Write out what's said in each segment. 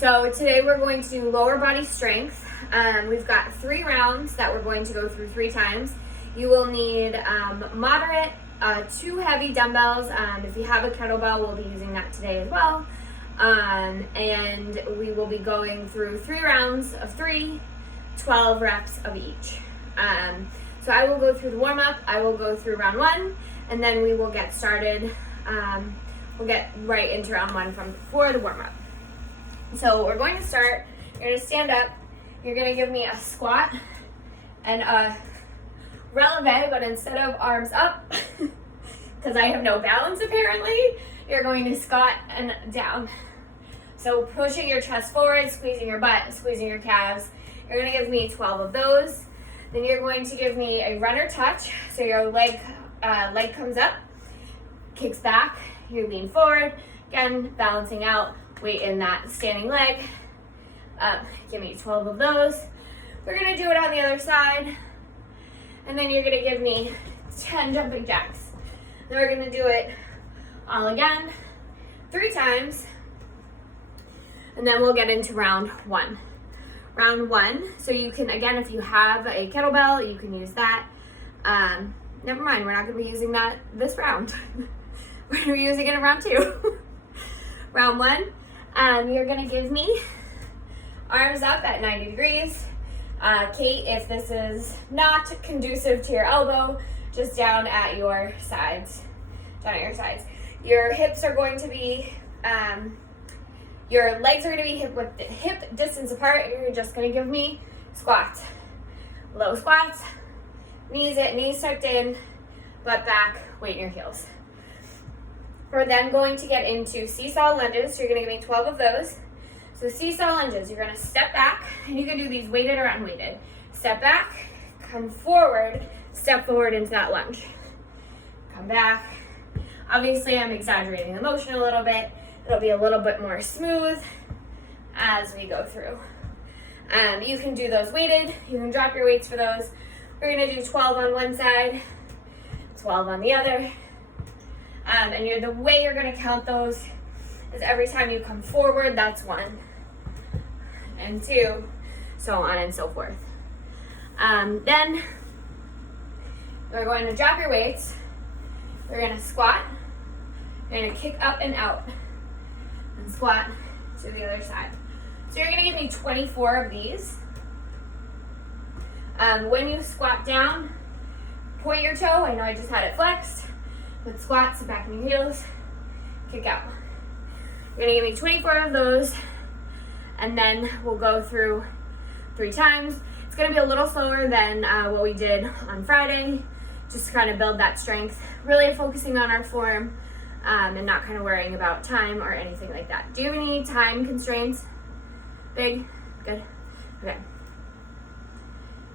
So today we're going to do lower body strength. We've got 3 rounds that we're going to go through 3 times. You will need moderate, 2 heavy dumbbells. If you have a kettlebell, we'll be using that today as well. And we will be going through 3 rounds of 3, 12 reps of each. So I will go through the warm-up, I will go through round 1, and then we will get started. We'll get right into round 1 for the warm-up. So we're going to start, you're going to stand up, you're going to give me a squat and a releve, but instead of arms up, because I have no balance apparently, you're going to squat and down. So pushing your chest forward, squeezing your butt, squeezing your calves. You're going to give me 12 of those. Then you're going to give me a runner touch. So your leg comes up, kicks back, you lean forward, again, balancing out, weight in that standing leg. Give me 12 of those. We're gonna do it on the other side. And then you're gonna give me 10 jumping jacks. Then we're gonna do it all again, 3 times. And then we'll get into round 1. Round 1, so you can, again, if you have a kettlebell, you can use that. Never mind, we're not gonna be using that this round. We're gonna be using it in round 2. Round 1, you're gonna give me arms up at 90 degrees. Kate, if this is not conducive to your elbow, just down at your sides. Your hips are going to be, your legs are gonna be hip distance apart, and you're just gonna give me squats. Low squats, knees tucked in, butt back, weight in your heels. We're then going to get into seesaw lunges, so you're gonna give me 12 of those. So seesaw lunges, you're gonna step back, and you can do these weighted or unweighted. Step back, come forward, step forward into that lunge. Come back. Obviously, I'm exaggerating the motion a little bit. It'll be a little bit more smooth as we go through. You can do those weighted, you can drop your weights for those. We're gonna do 12 on one side, 12 on the other. And the way you're gonna count those is every time you come forward, that's 1 and 2, so on and so forth. Then we're going to drop your weights. We're gonna squat. You're gonna kick up and out and squat to the other side. So you're gonna give me 24 of these. When you squat down, point your toe. I know I just had it flexed. But squat, sit back in your heels, kick out. You're gonna give me 24 of those, and then we'll go through 3 times. It's gonna be a little slower than what we did on Friday, just to kind of build that strength, really focusing on our form, and not kind of worrying about time or anything like that. Do you have any time constraints? Big? Good? Okay.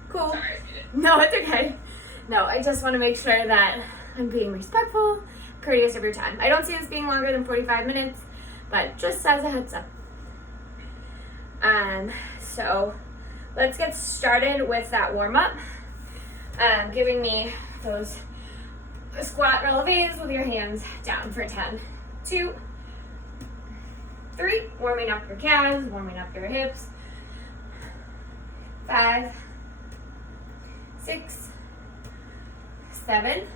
Cool. Sorry. No, it's okay. No, I just wanna make sure that I'm being respectful, courteous of your time. I don't see this being longer than 45 minutes, but just as a heads up. So let's get started with that warm up. Giving me those squat releves with your hands down for 10, 2, 3, warming up your calves, warming up your hips, 5, 6, 7,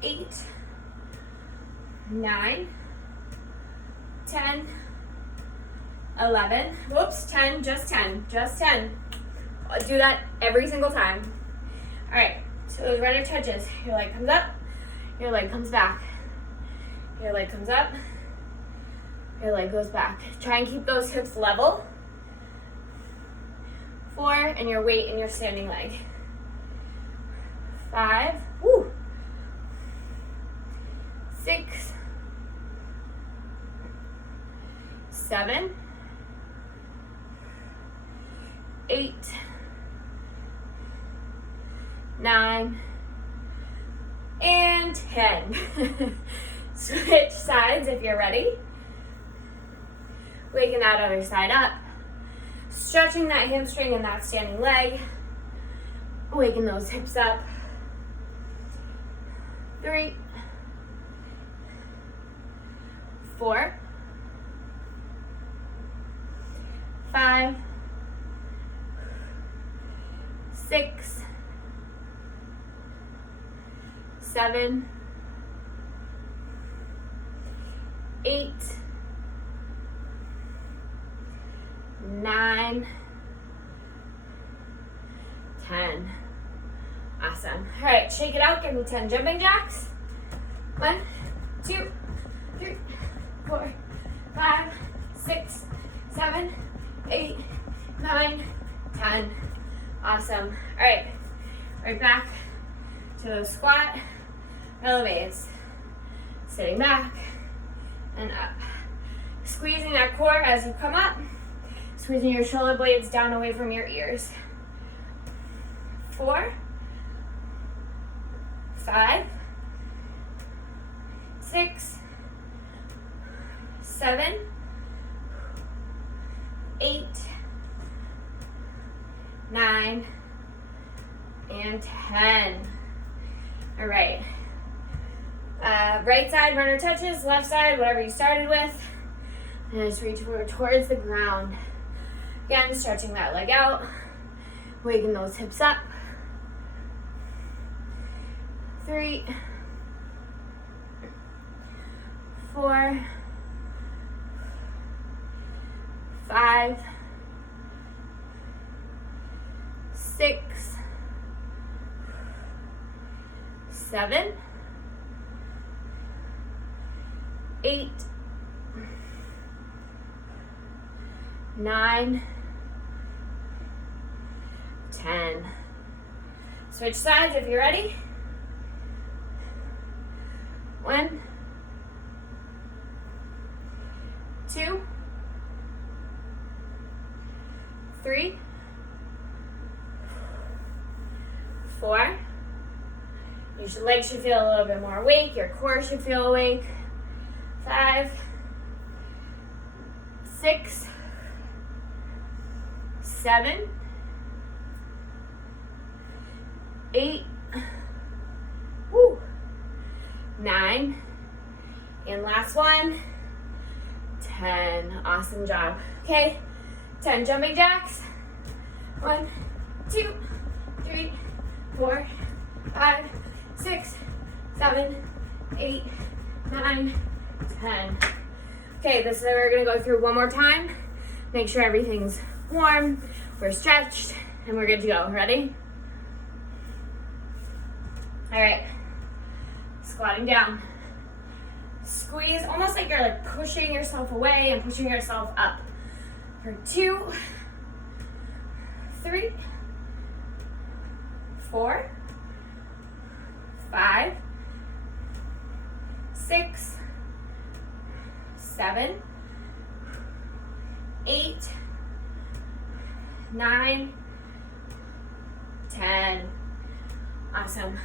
8, 9, 10, 11, whoops, 10, just 10. I'll do that every single time. All right, so those runner touches, your leg comes up, your leg comes back, your leg comes up, your leg goes back. Try and keep those hips level. 4, and your weight in your standing leg. 5, woo. 6, 7, 8, 9, and 10. Switch sides if you're ready. Waking that other side up. Stretching that hamstring and that standing leg. Waking those hips up. 3, 4, 5, 6, 7, 8, 9, 10. Awesome. All right, shake it out. Give me 10 jumping jacks. 1, 2, 3, 4, 5, 6, 7, 8, 9, 10. Awesome. All right, right back to those squat elevates. Sitting back and up. Squeezing that core as you come up. Squeezing your shoulder blades down away from your ears. 4, 5, 6, 7, 8, 9, and 10. All right. Right side runner touches, left side, whatever you started with. And just reach forward towards the ground. Again, stretching that leg out, waking those hips up. 3, 4, 5, 6, 7, 8, 9, 10. Switch sides if you're ready. 1, 2, 3, 4. Your legs should feel a little bit more awake. Your core should feel awake. 5, 6, 7, 8, 9, and last one, 10. Awesome job. Okay, 10 jumping jacks. 1, 2, 3, 4, 5, 6, 7, 8, 9, 10. Okay, this is what we're gonna go through one more time. Make sure everything's warm, we're stretched, and we're good to go. Ready? All right, squatting down. Squeeze, almost like you're like pushing yourself away and pushing yourself up. For 2, 3, 4, 5, 6, 7, 8, 9, 10. Awesome.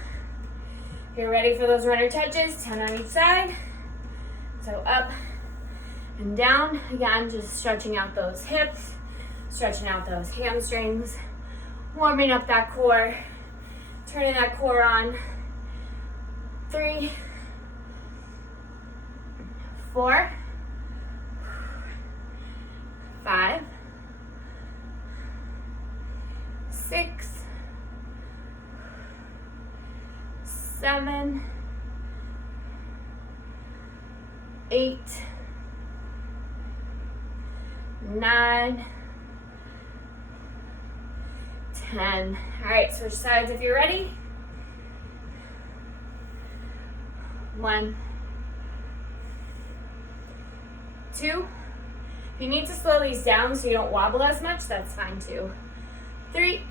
You're ready for those runner touches, 10 on each side. So up and down. Again, just stretching out those hips, stretching out those hamstrings, warming up that core, turning that core on. 3, 4, 5, 6, 7, 8, 9, 10. All right, switch sides if you're ready. 1, 2. If you need to slow these down so you don't wobble as much, that's fine too. 3,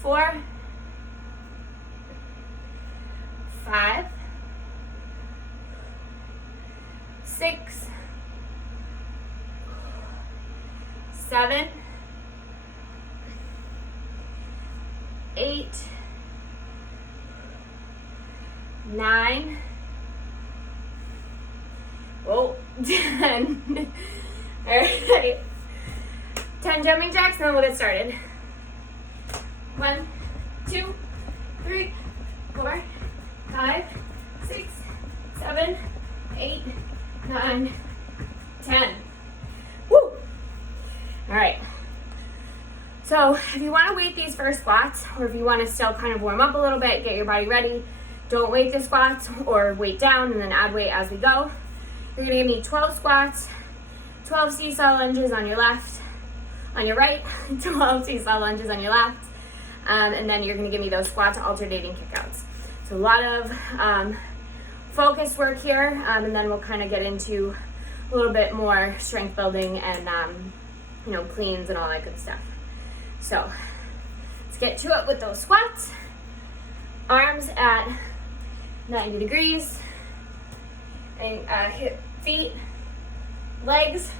4, 5, 6, 7, 8, 9, 10. All right. 10 jumping jacks, and then we'll get started. 1, 2, 3, 4, 5, 6, 7, 8, 9, 10. All right. So if you want to weight these for squats, or if you want to still kind of warm up a little bit, get your body ready, don't weight the squats or weight down and then add weight as we go. You're gonna give me 12 squats, 12 seesaw lunges on your left, on your right, 12 seesaw lunges on your left, and then you're gonna give me those squats alternating kickouts. So a lot of focus work here, and then we'll kind of get into a little bit more strength building and cleans and all that good stuff. So let's get to it with those squats. Arms at 90 degrees, and hip, feet, legs,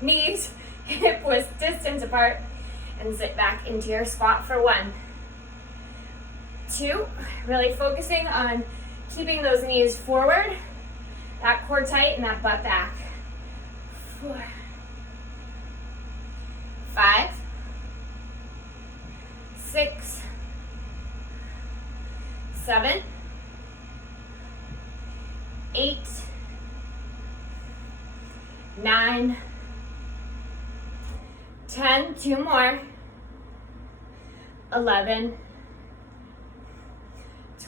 knees, hip width distance apart, and sit back into your squat for 1, 2, really focusing on keeping those knees forward, that core tight and that butt back. 4, 5, 6, 7, 8, 9, 10, 2 more, 11,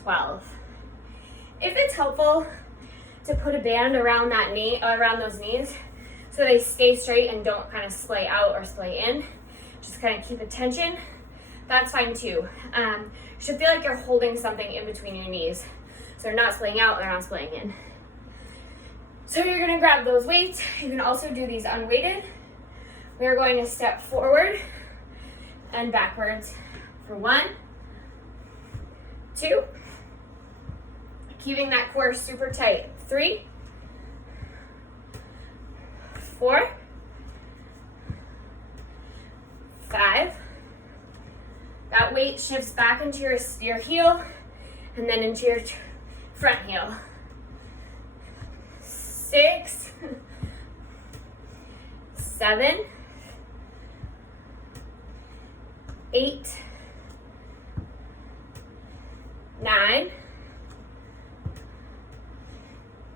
12. If it's helpful to put a band around that knee, around those knees, so they stay straight and don't kind of splay out or splay in, just kind of keep a tension, that's fine too. You should feel like you're holding something in between your knees. So they're not splaying out, they're not splaying in. So you're gonna grab those weights. You can also do these unweighted. We're going to step forward and backwards for 1, 2, keeping that core super tight. 3, 4, 5. That weight shifts back into your heel and then into your front heel. 6, 7, 8, 9,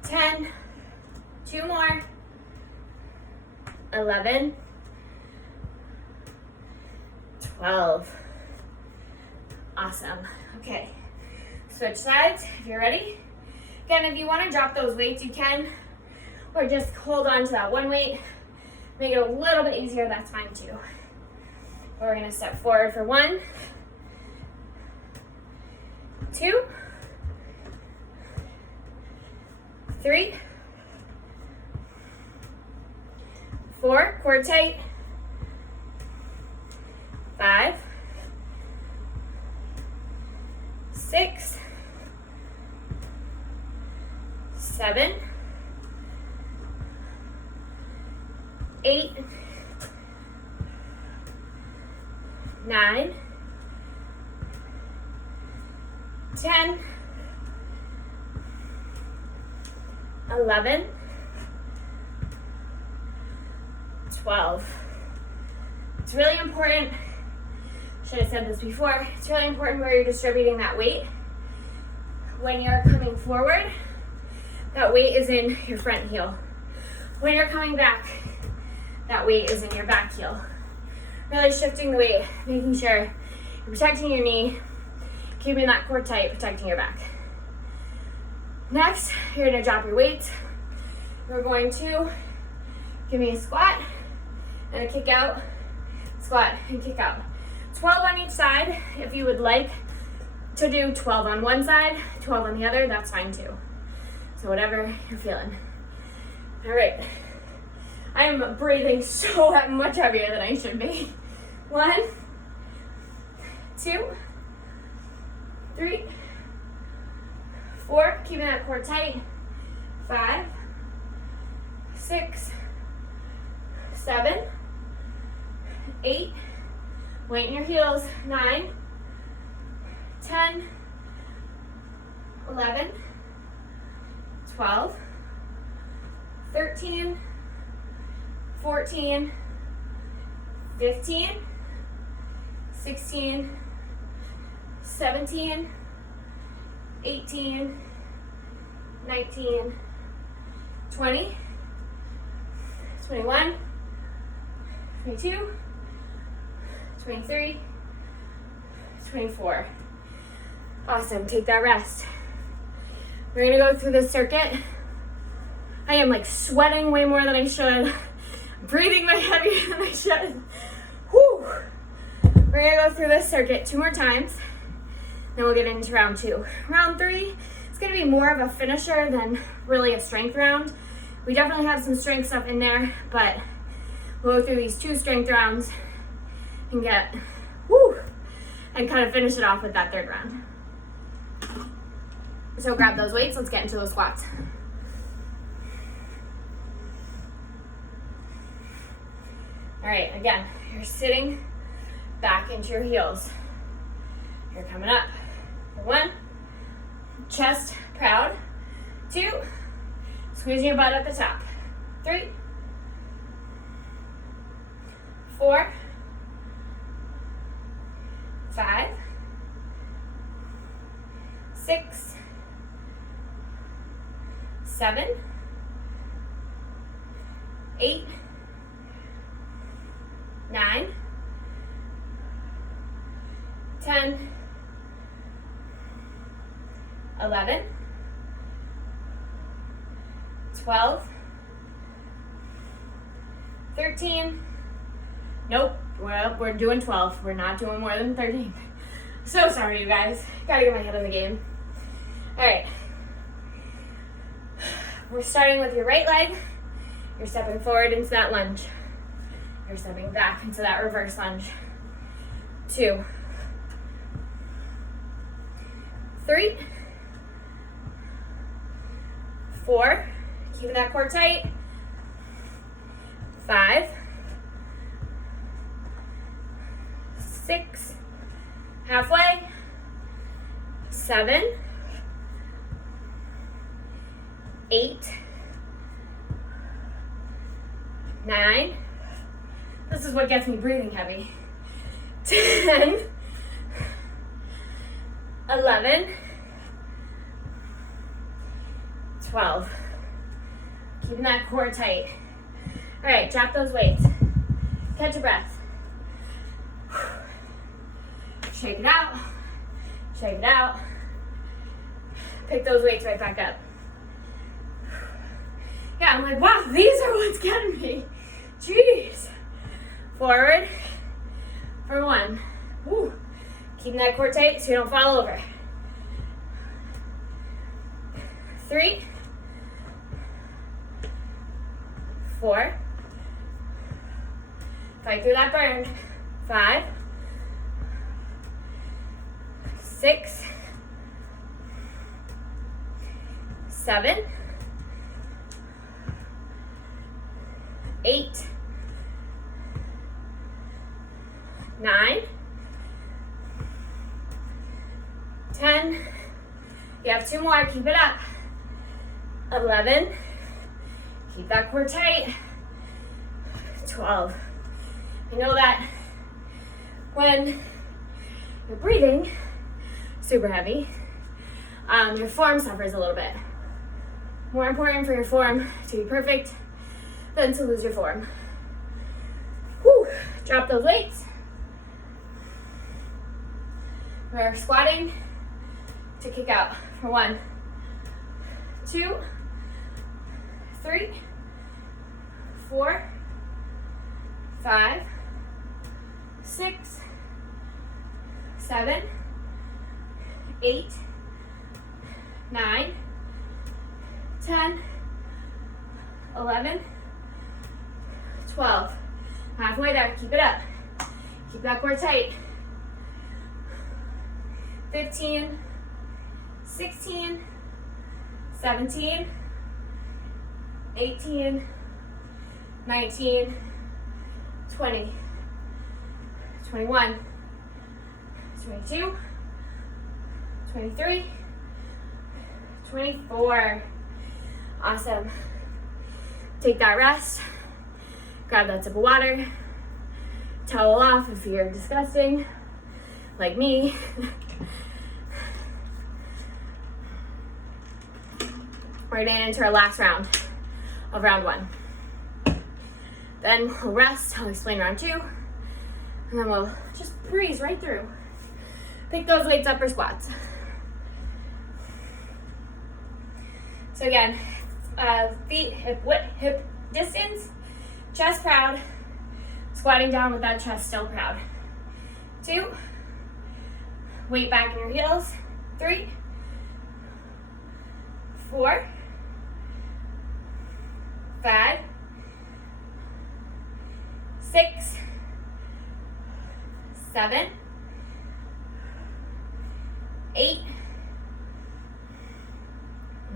10, 2 more, 11, 12. Awesome. Okay, switch sides if you're ready. Again, if you want to drop those weights, you can, or just hold on to that one weight. Make it a little bit easier, that's fine too. We're gonna step forward for 1, 2, 3, 4, core tight, 5, 6, 7, 8, 9, 10, 11, 12. It's really important, should have said this before, it's really important where you're distributing that weight. When you're coming forward, that weight is in your front heel. When you're coming back, that weight is in your back heel. Really shifting the weight, making sure you're protecting your knee, keeping that core tight, protecting your back. Next, you're gonna drop your weights. We're going to give me a squat and a kick out, squat and kick out. 12 on each side. If you would like to do 12 on one side, 12 on the other, that's fine too. So whatever you're feeling. All right. I am breathing so much heavier than I should be. 1, 2, 3, 4, keeping that core tight. 5, 6, 7, 8, weight in your heels. 9, 10, 11, 12, 13, 14, 15, 16, 17, 18, 19, 20, 21, 22, 23, 24. Awesome, take that rest. We're gonna go through this circuit. I am like sweating way more than I should, breathing way heavier than I should. Whew. We're gonna go through this circuit 2 more times, then we'll get into round 2. Round 3, it's gonna be more of a finisher than really a strength round. We definitely have some strength stuff in there, but we'll go through these 2 strength rounds and get, and kind of finish it off with that 3rd round. So grab those weights, let's get into those squats. All right, again, you're sitting back into your heels. You're coming up. 1, chest proud. 2, squeezing your butt at the top. 3, 4, 5, 6, 7, 8, 9, 10, 11, 12, 13, nope, we're doing 12. We're not doing more than 13. So sorry, you guys. Gotta get my head in the game. All right. We're starting with your right leg. You're stepping forward into that lunge. You're stepping back into that reverse lunge. 2, 3, 4, keeping that core tight. 5, 6, halfway. 7, 8, 9. This is what gets me breathing heavy. 10, 11, 12. Keeping that core tight. All right, drop those weights. Catch your breath. Shake it out. Shake it out. Pick those weights right back up. Yeah, I'm like, wow, these are what's getting me. Jeez. Forward for 1. Woo. Keeping that core tight so you don't fall over. 3, 4. Fight through that burn. 5, 6, 7, 8, 9, 10. You have 2 more, keep it up. 11, keep that core tight. 12. You know that when you're breathing super heavy, your form suffers a little bit. More important for your form to be perfect than to lose your form. Whew. Drop those weights. We're squatting to kick out for 1, 2, 3, 4, 5, 6, 7, 8, 9, 10, 11, 12. Halfway there, keep it up. Keep that core tight. 15, 16, 17, 18, 19, 20, 21, 22, 23, 24. Awesome. Take that rest. Grab that sip of water. Towel off if you're disgusting, like me. We're getting into our last round of round 1. Then we'll rest. I'll explain round 2. And then we'll just breeze right through. Pick those weights up for squats. So again, feet hip width, hip distance, chest proud, squatting down with that chest still proud. 2, weight back in your heels. 3, 4, 5, 6, 7, 8,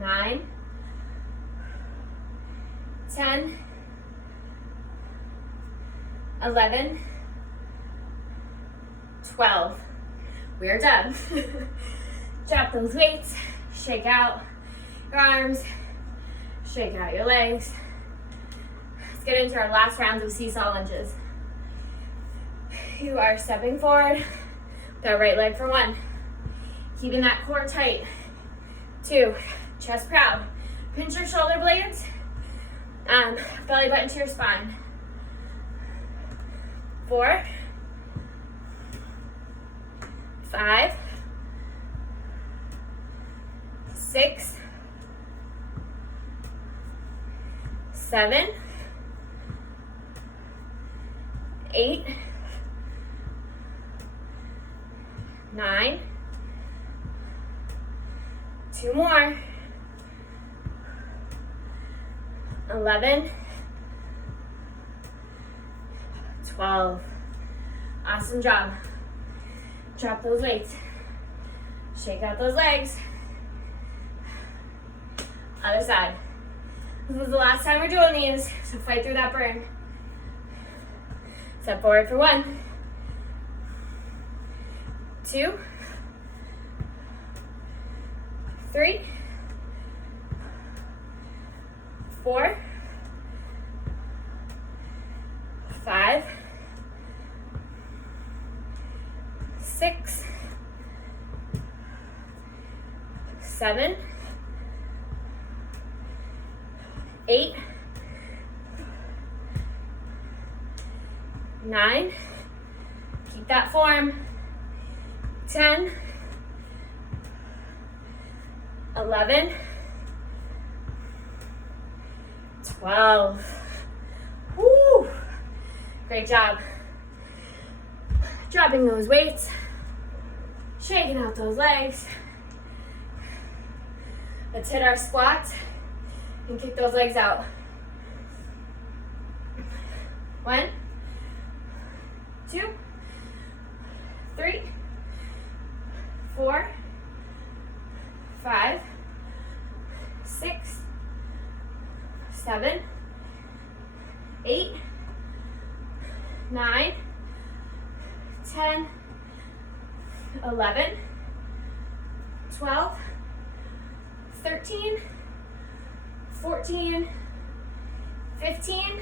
9, 10, 11, 12. We are done. Drop those weights, shake out your arms, shake out your legs. Let's get into our last rounds of seesaw lunges. You are stepping forward with our right leg for 1. Keeping that core tight. 2, chest proud. Pinch your shoulder blades. Belly button to your spine. 4, 5, 6, 7, 8, 9, 2 more, 11, 12. Awesome job. Drop those weights. Shake out those legs. Other side. This is the last time we're doing these, so fight through that burn. Step forward for 1, 2, 3, 4, 5, 6, 7, 8, 9, keep that form, 10, 11, 12. Woo! Great job. Dropping those weights, shaking out those legs. Let's hit our squats and kick those legs out. 1, 2, 3, 4, 5, 6, 7, 8, 9, 10, 11, 12, 13, 14, 15,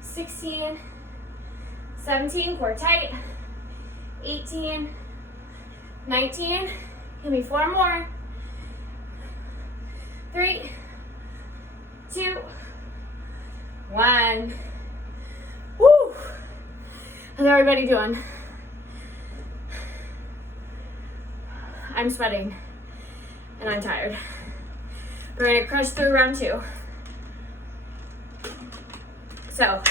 16, 17, core tight, 18, 19, give me 4 more, 3, 2, 1. Woo! How's everybody doing? I'm sweating and I'm tired. We're gonna crush through round 2. So,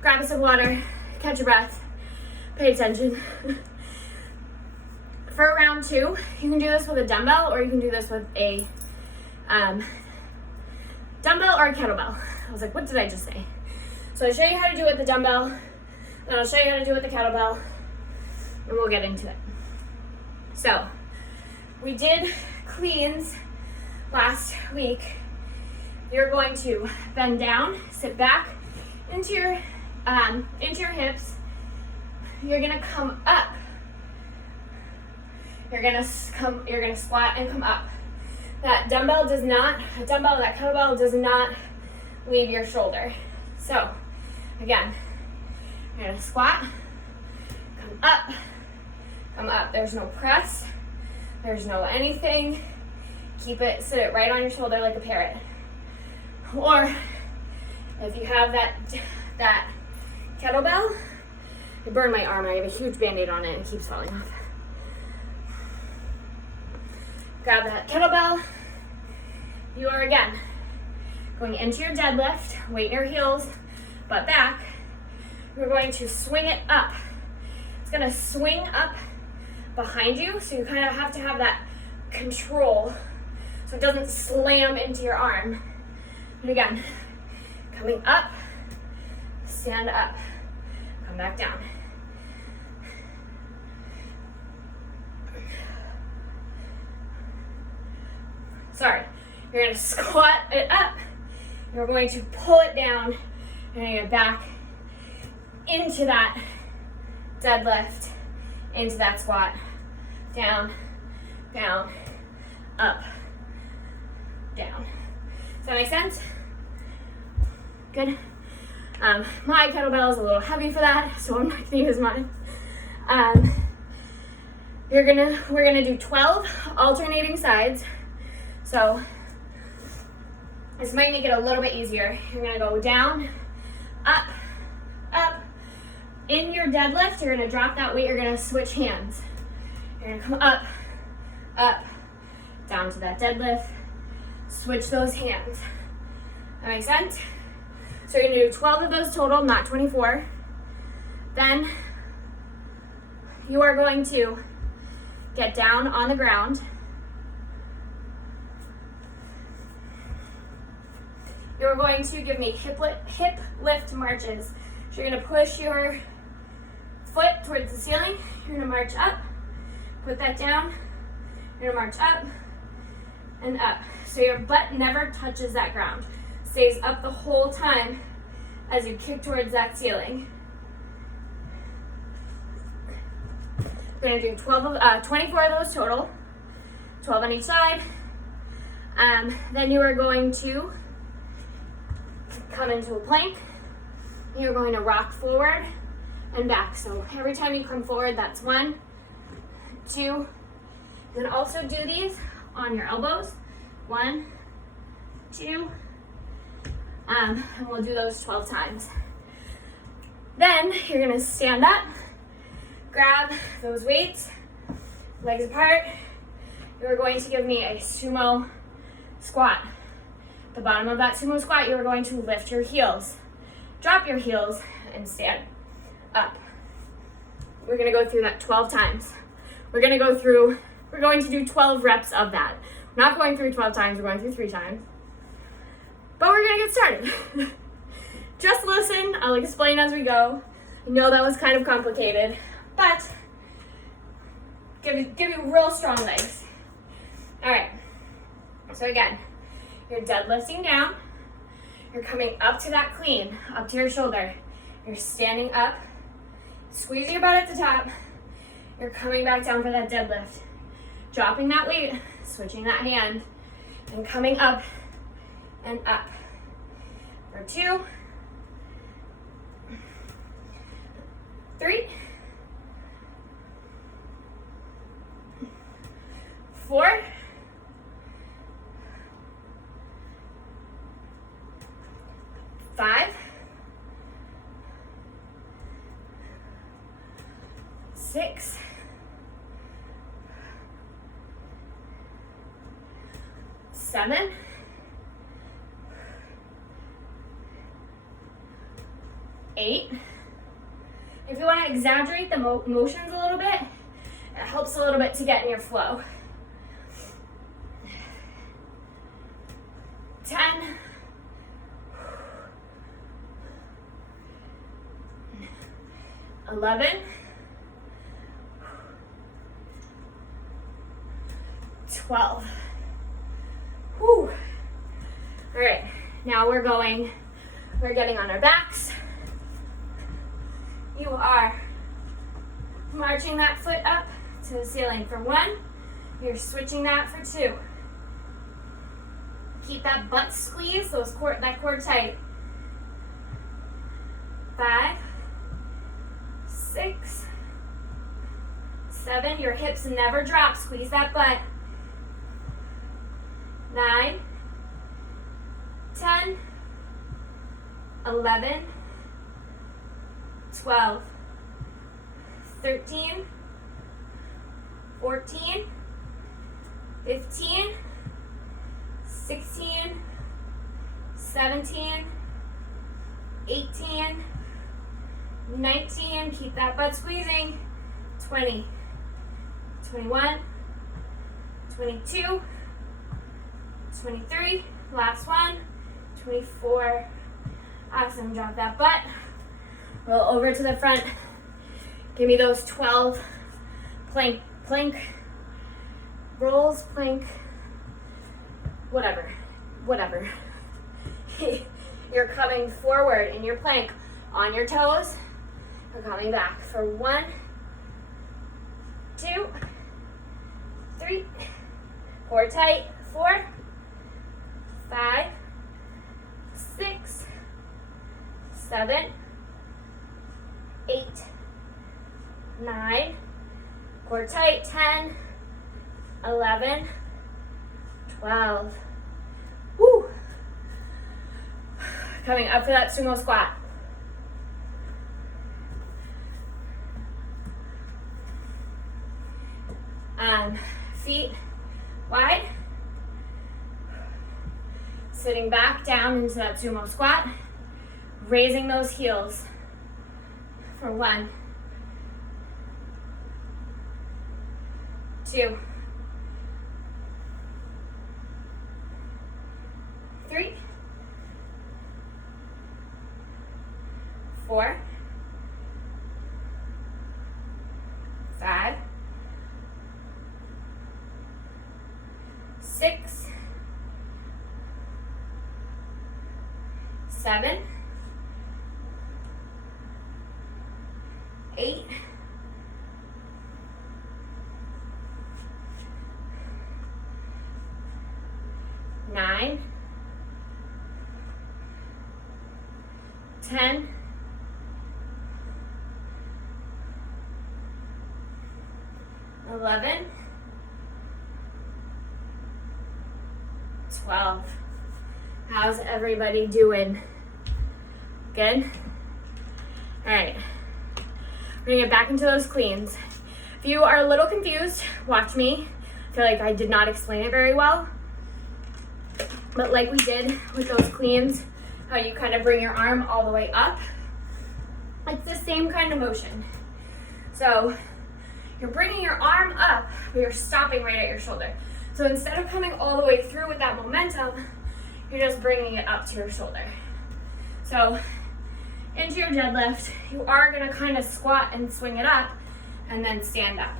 grab a sip of water, catch your breath, pay attention. For round 2, you can do this with a dumbbell or you can do this with a dumbbell or a kettlebell. I was like, what did I just say? So I'll show you how to do it with the dumbbell, then I'll show you how to do it with the kettlebell, and we'll get into it. So, we did cleans last week. You're going to bend down, sit back into your hips. You're gonna come up. You're gonna squat and come up. That kettlebell does not leave your shoulder. So, again, you're gonna squat, come up. There's no press, there's no anything. Sit it right on your shoulder like a parrot. Or if you have that kettlebell, I burned my arm. I have a huge Band-Aid on it and it keeps falling off. Grab that kettlebell. You are again going into your deadlift, weight in your heels, butt back. We're going to swing it up. It's gonna swing up behind you, so you kind of have to have that control so it doesn't slam into your arm. And again, coming up, stand up, come back down. Sorry, you're gonna squat it up, you're going to pull it down, and you're gonna back into that deadlift, into that squat, down, down, up, down. Does that make sense? Good. My kettlebell is a little heavy for that, so I'm not gonna use mine. We're gonna do 12 alternating sides. So this might make it a little bit easier. You're gonna go down, up, up. In your deadlift, you're gonna drop that weight, you're gonna switch hands. You're gonna come up, up, down to that deadlift, switch those hands. That makes sense? So you're gonna do 12 of those total, not 24. Then you are going to get down on the ground. You're going to give me hip lift marches. So you're gonna push your foot towards the ceiling. You're gonna march up, put that down. You're gonna march up and up. So your butt never touches that ground. Stays up the whole time as you kick towards that ceiling. We're gonna do 24 of those total, 12 on each side. Then you are going to come into a plank. You're going to rock forward and back. So every time you come forward, that's 1, 2. You can also do these on your elbows. 1, 2. And we'll do those 12 times. Then you're gonna stand up, grab those weights, legs apart. You're going to give me a sumo squat. The bottom of that sumo squat, you're going to lift your heels. Drop your heels and stand up. We're gonna go through that 12 times. We're going to do 12 reps of that. We're not going through 12 times, we're going through 3 times. But we're gonna get started. Just listen, I'll explain as we go. I know that was kind of complicated, but give you real strong legs. All right, so again, you're deadlifting down, you're coming up to that clean, up to your shoulder. You're standing up, squeeze your butt at the top, you're coming back down for that deadlift. Dropping that weight, switching that hand, and coming up and up. For 2, 3, 4, 5, 6, 7, 8. If you want to exaggerate the motions a little bit, it helps a little bit to get in your flow. 10. 11. 12. Whew. All right, now we're getting on our backs. You are marching that foot up to the ceiling for 1. You're switching that for 2. Keep that butt squeeze, that core tight. 5, 6, 7. Your hips never drop. Squeeze that butt. 9, 10, 11, 12, 13, 14, 15, 16, 17, 18, 19, keep that butt squeezing, 20, 21, 22, 23, last one, 24, awesome, drop that butt, roll over to the front, give me those 12 plank, rolls, plank, whatever. You're coming forward in your plank on your toes. You're coming back for 1, 2, 3, core tight, 4, 5, 6, 7, 8, 9, core tight, 10, 11, 12. Woo! Coming up for that sumo squat. Feet wide. Sitting back down into that sumo squat. Raising those heels for 1, 2, 3, 4, 5, 6, 7, 8, 9, 10, 11, 12. How's everybody doing? Good? All right. We're gonna get back into those cleans. If you are a little confused, watch me. I feel like I did not explain it very well. But like we did with those cleans, how you kind of bring your arm all the way up, it's the same kind of motion. So you're bringing your arm up, but you're stopping right at your shoulder. So instead of coming all the way through with that momentum, you're just bringing it up to your shoulder. So into your deadlift, you are gonna kind of squat and swing it up and then stand up.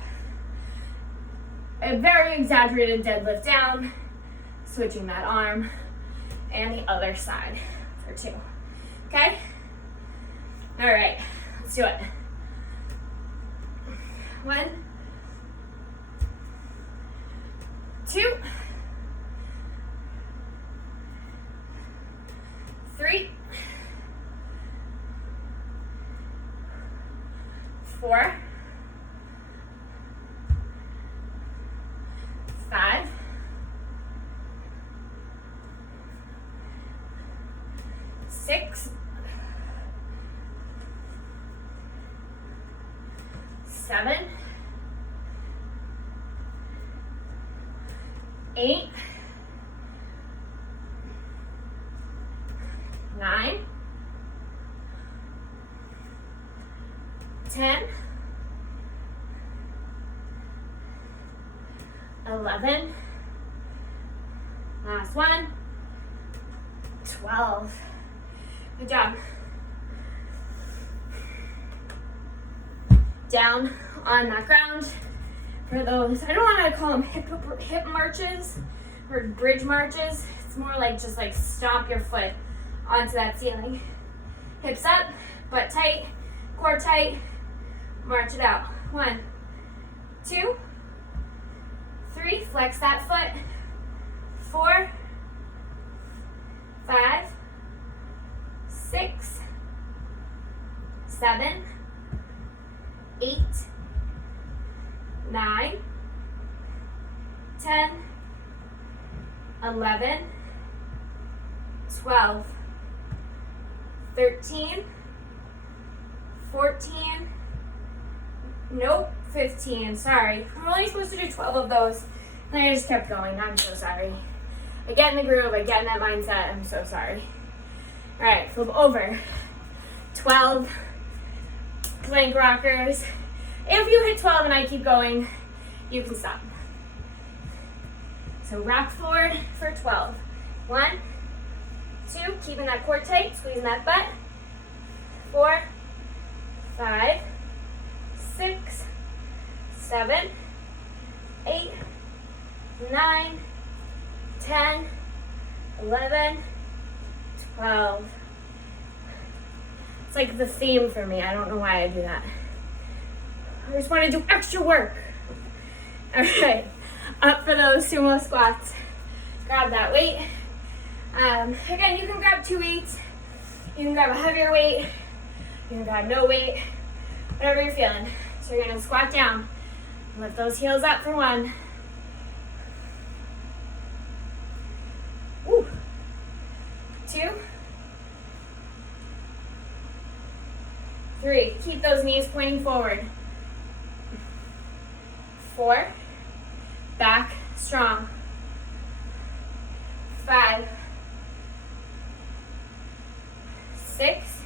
A very exaggerated deadlift down, switching that arm, and the other side for 2. Okay? All right, let's do it. 1, 2, 3, 4, 5, 6, 7, 8, 9, 10, 11, last one, 12. Good job. Down on that ground. For those, I don't want to call them hip marches or bridge marches. It's more like just like stomp your foot onto that ceiling. Hips up, butt tight, core tight, march it out. 1, 2, 3, flex that foot. 4, 5, 6, 7, 8, 9, 10, 11, 12, 13, 14, Nope, 15, sorry. I'm only supposed to do 12 of those. And I just kept going, I'm so sorry. I get in the groove, I get in that mindset, I'm so sorry. All right, flip over. 12 plank rockers. If you hit 12 and I keep going, you can stop. So rock forward for 12. 1, 2, keeping that core tight, squeezing that butt. 4, 5, 6, 7, 8, 9, 10, 11, 12. It's like the theme for me. I don't know why I do that. I just want to do extra work. All right, up for those sumo squats. Grab that weight. Again, you can grab 2 weights. You can grab a heavier weight. You can grab no weight, whatever you're feeling. So you're gonna squat down. Lift those heels up for 1. Woo. 2. 3. Keep those knees pointing forward. 4. Back strong. 5. 6.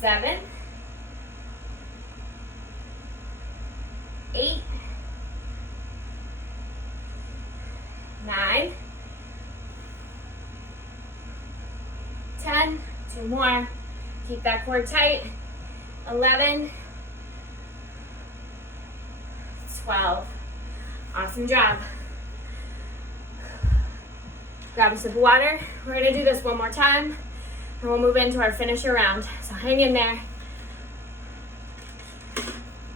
7. 8. 9. 10. 2 more. Keep that core tight. 11. 12. Awesome job. Grab a sip of water. We're gonna do this one more time, and we'll move into our finisher round. So hang in there.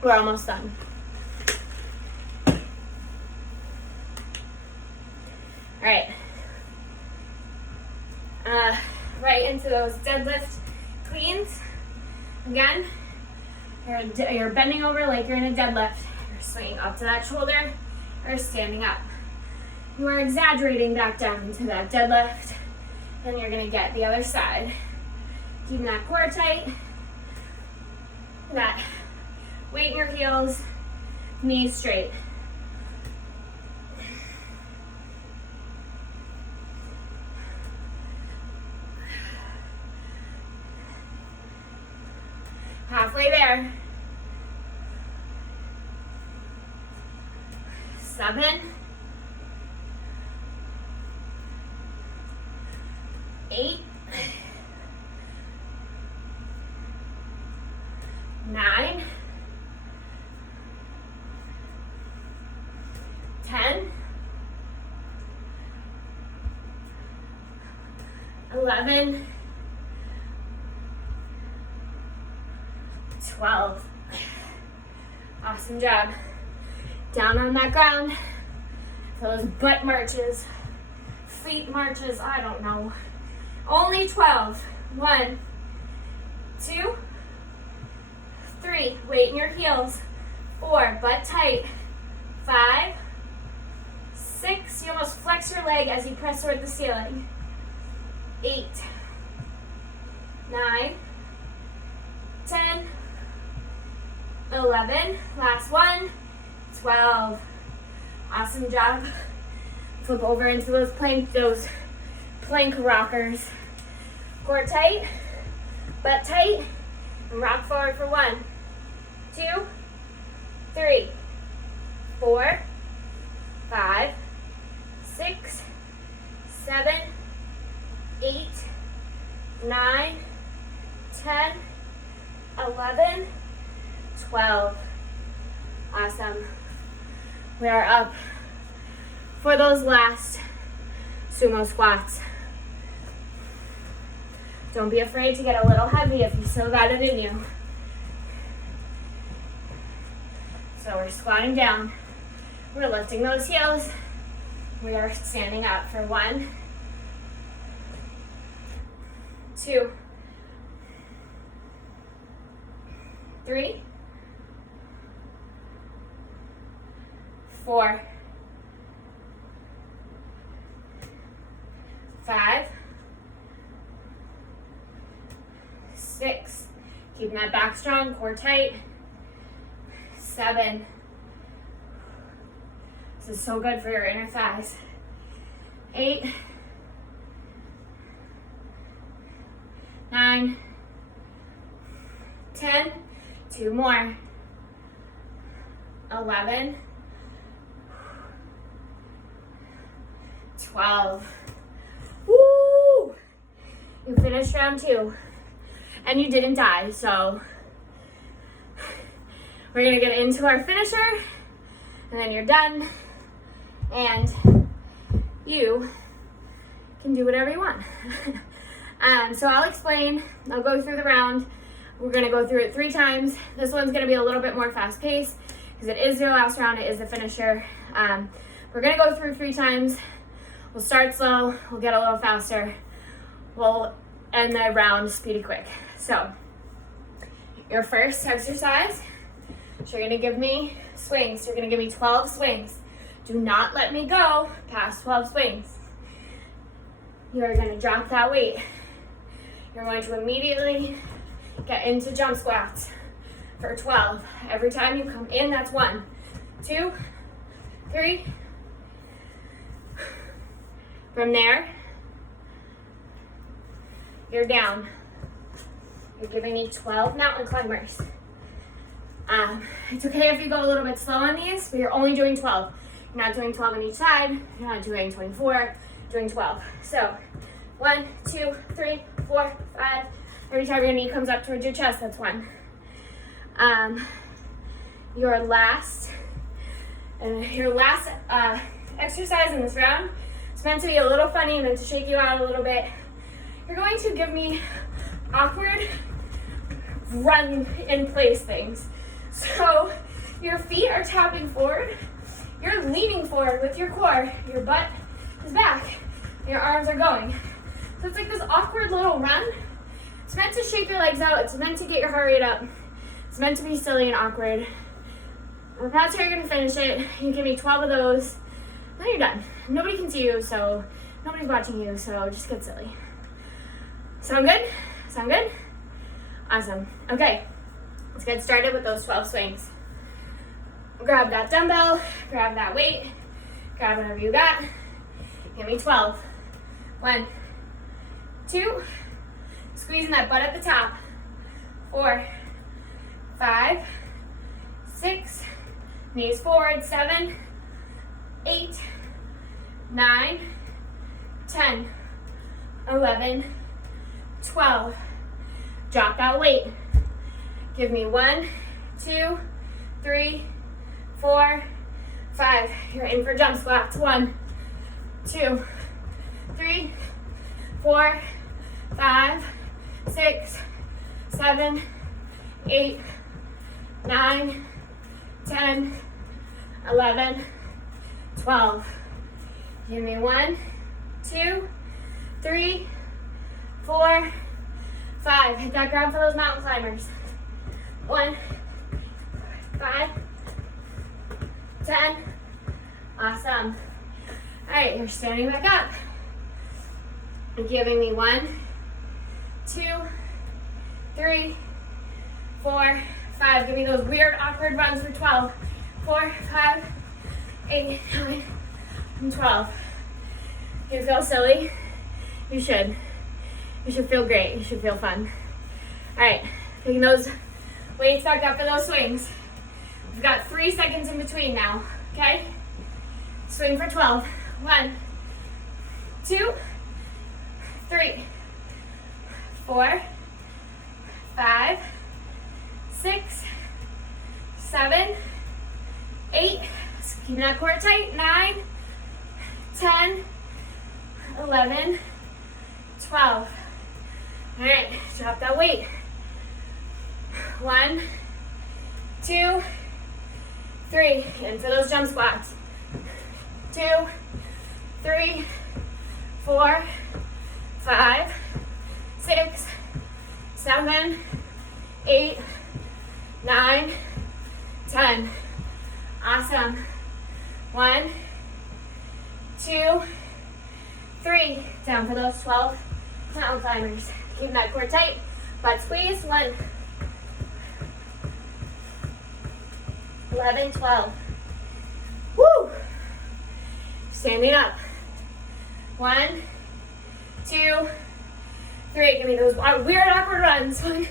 We're almost done. All right. Right into those deadlift cleans. Again, you're bending over like you're in a deadlift. You're swinging up to that shoulder or standing up. You are exaggerating back down into that deadlift. Then you're gonna get the other side. Keeping that core tight. That weight in your heels, knees straight. Halfway there. 7. 8. 9. 10. 11. 12. Awesome job. Down on that ground. Those butt marches, feet marches, I don't know. Only 12. 1, 2, 3. Weight in your heels. 4. Butt tight. 5, 6. You almost flex your leg as you press toward the ceiling. 8, 9, 10, 11. Last one. 12. Awesome job. Flip over into those plank rockers. Core tight, butt tight, and rock forward for 1, 2, 3, 4, 5, 6, 7, 8, 9, 10, 11, 12. Awesome. We are up for those last sumo squats. Don't be afraid to get a little heavy if you still got it in you. So we're squatting down. We're lifting those heels. We are standing up for 1, 2, 3, 4, 5, 6. Keeping that back strong, core tight. 7. This is so good for your inner thighs. 8. 9. 10. 2 more. 11. 12. Woo! You finished round 2. And you didn't die, so we're gonna get into our finisher, and then you're done, and you can do whatever you want. So I'll explain, I'll go through the round. We're gonna go through it 3 times. This one's gonna be a little bit more fast paced, because it is your last round, it is the finisher. We're gonna go through 3 times. We'll start slow, we'll get a little faster. We'll end the round speedy quick. So, your first exercise, you're gonna give me swings. You're gonna give me 12 swings. Do not let me go past 12 swings. You're gonna drop that weight. You're going to immediately get into jump squats for 12. Every time you come in, that's 1, 2, 3. From there, you're down. You're giving me 12 mountain climbers. It's okay if you go a little bit slow on these, but you're only doing 12. You're not doing 12 on each side. You're not doing 24, you're doing 12. So 1, 2, 3, 4, 5. Every time your knee comes up towards your chest, that's 1. Your last exercise in this round, it's meant to be a little funny and then to shake you out a little bit. You're going to give me awkward run in place things. So your feet are tapping forward. You're leaning forward with your core. Your butt is back. Your arms are going. So it's like this awkward little run. It's meant to shake your legs out. It's meant to get your heart rate up. It's meant to be silly and awkward. If that's how you're gonna finish it, you give me 12 of those, then you're done. Nobody can see you, so nobody's watching you, so just get silly. Sound good? Sound good? Awesome. Okay, let's get started with those 12 swings. Grab that dumbbell, grab that weight, grab whatever you got. Give me 12. 1, 2, squeezing that butt at the top. 4, 5, 6, knees forward. 7, 8, 9, 10, 11, 12. Drop that weight. Give me 1, 2, 3, 4, 5. You're in for jump squats. 1, 2, 3, 4, 5, 6, 7, 8, 9, 10, 11, 12. Give me 1, 2, 3, 4, 5. Hit that ground for those mountain climbers. 1, 5, 10. Awesome. All right, you're standing back up. You're giving me 1, 2, 3, 4, 5. Give me those weird, awkward runs for 12. 4, 5, 8, 9, and 12. You feel silly? You should. You should feel great. You should feel fun. All right, taking those weights back up for those swings. We've got 3 seconds in between now, okay? Swing for 12. 1, 2, 3, 4, 5, 6, 7, 8. Keep that core tight. 9, 10, 11, 12. All right, drop that weight. 1, 2, 3. In for those jump squats. 2, 3, 4, 5, 6, 7, 8, 9, 10. Awesome. 1, 2, 3. Down for those 12 mountain climbers. Keep that core tight. Butt squeeze. 1, 11, 12. Woo! Standing up. 1, 2, 3. Give me those weird awkward runs. 1,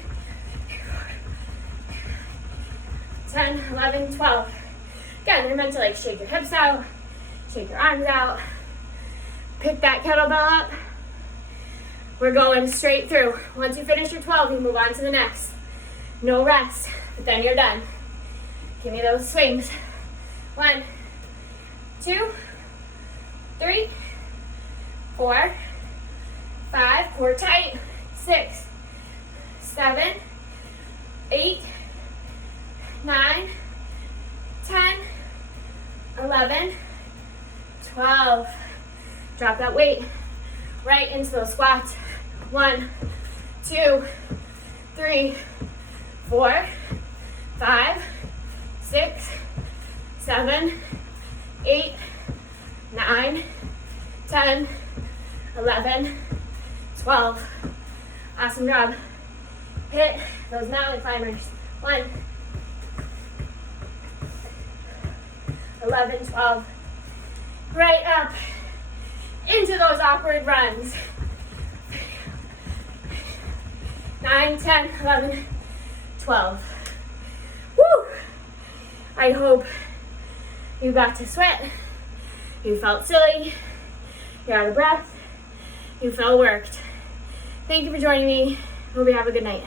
10, 11, 12. Again, you're meant to like shake your hips out, shake your arms out, pick that kettlebell up. We're going straight through. Once you finish your 12, you move on to the next. No rest, but then you're done. Give me those swings. 1, 2, 3, 4, 5, core tight. 6, 7, 8, 9, 10, 11, 12. Drop that weight right into those squats. 1, 2, 3, 4, 5, 6, 7, 8, 9, 10, 11, 12. Awesome job. Hit those mountain climbers. 1, 11, 12. Right up into those awkward runs. 9, 10, 11, 12. Woo! I hope you got to sweat. You felt silly. You're out of breath. You felt worked. Thank you for joining me. Hope you have a good night.